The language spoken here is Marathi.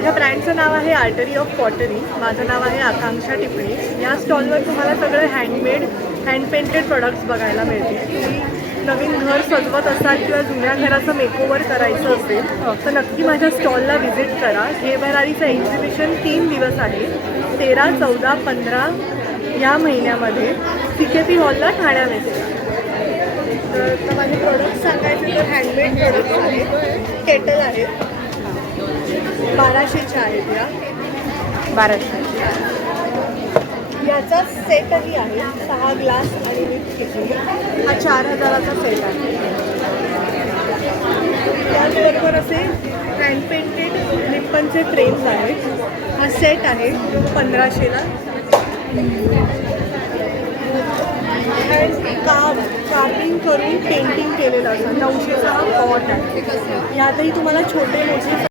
माझ्या ब्रँडचं नाव आहे आर्टरी ऑफ पॉटरी. माझं नाव आहे आकांक्षा टिपणे. या स्टॉलवर तुम्हाला सगळे हँडमेड हँड पेंटेड प्रोडक्ट्स बघायला मिळतील. तुम्ही नवीन घर सजवत असाल किंवा जुन्या घराचं मेकओव्हर करायचं असेल तर नक्की माझ्या स्टॉलला व्हिजिट करा. हे भरारीचं एक्झिबिशन 3 दिवस आहे, 13, 14, 15 या महिन्यामध्ये CKP हॉलला ठाण्यामध्ये. तर माझे प्रोडक्ट्स सांगायचे तर हँडमेड प्रोडक्ट्स आहेत. केटल आहेत, 1200च्या आहेत या. 1200. याचा सेटही आहे, 6 ग्लास आणि विथ किचन. हा 4000चा सेट आहे. त्याचबरोबर असे हँड पेंटेड रिप्पनचे फ्रेम्स आहेत. हा सेट आहे 1500ला. कार्विंग करून पेंटिंग केलेलं असं 900चा हा पॉट आहे. यातही तुम्हाला छोटे मोठे